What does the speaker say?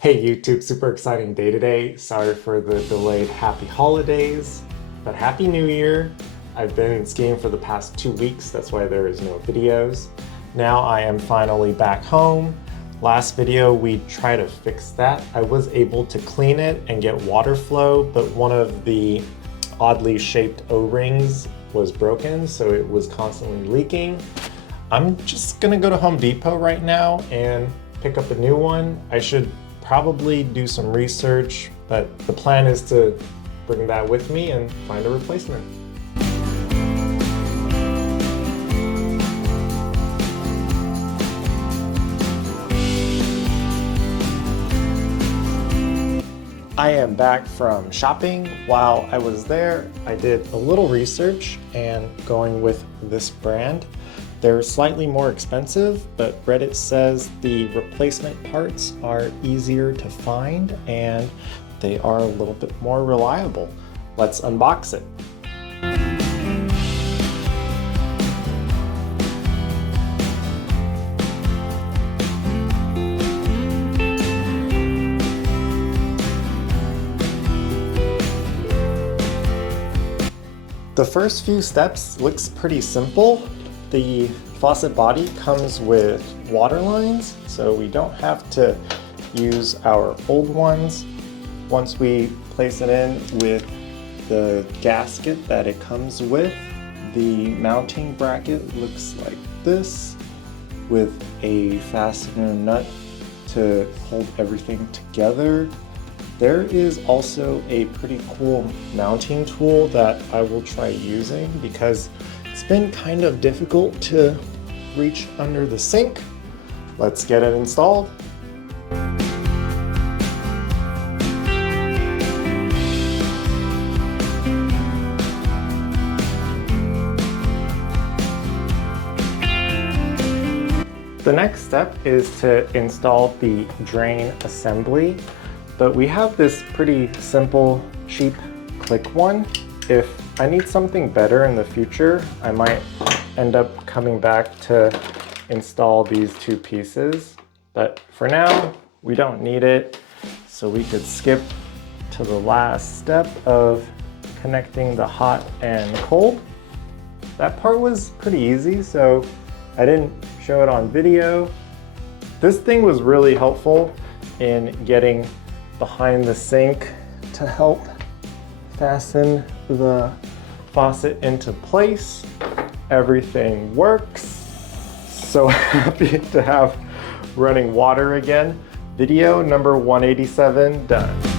Hey YouTube, super exciting day today. Sorry for the delayed happy holidays, but happy new year. I've been skiing for the past 2 weeks, that's why there is no videos. Now I am finally back home. Last video we tried to fix that. I was able to clean it and get water flow, but one of the oddly shaped O-rings was broken, so it was constantly leaking. I'm just gonna go to Home Depot right now and pick up a new one. I should probably do some research, but the plan is to bring that with me and find a replacement. I am back from shopping. While I was there, I did a little research and going with this brand. They're slightly more expensive, but Reddit says the replacement parts are easier to find and they are a little bit more reliable. Let's unbox it. The first few steps looks pretty simple. The faucet body comes with water lines, so we don't have to use our old ones. Once we place it in with the gasket that it comes with, the mounting bracket looks like this with a fastener nut to hold everything together. There is also a pretty cool mounting tool that I will try using because it's been kind of difficult to reach under the sink. Let's get it installed. The next step is to install the drain assembly. But we have this pretty simple, cheap click one. If I need something better in the future, I might end up coming back to install these two pieces. But for now, we don't need it. So we could skip to the last step of connecting the hot and cold. That part was pretty easy, so I didn't show it on video. This thing was really helpful in getting behind the sink to help fasten the faucet into place. Everything works. So happy to have running water again. Video number 187 done.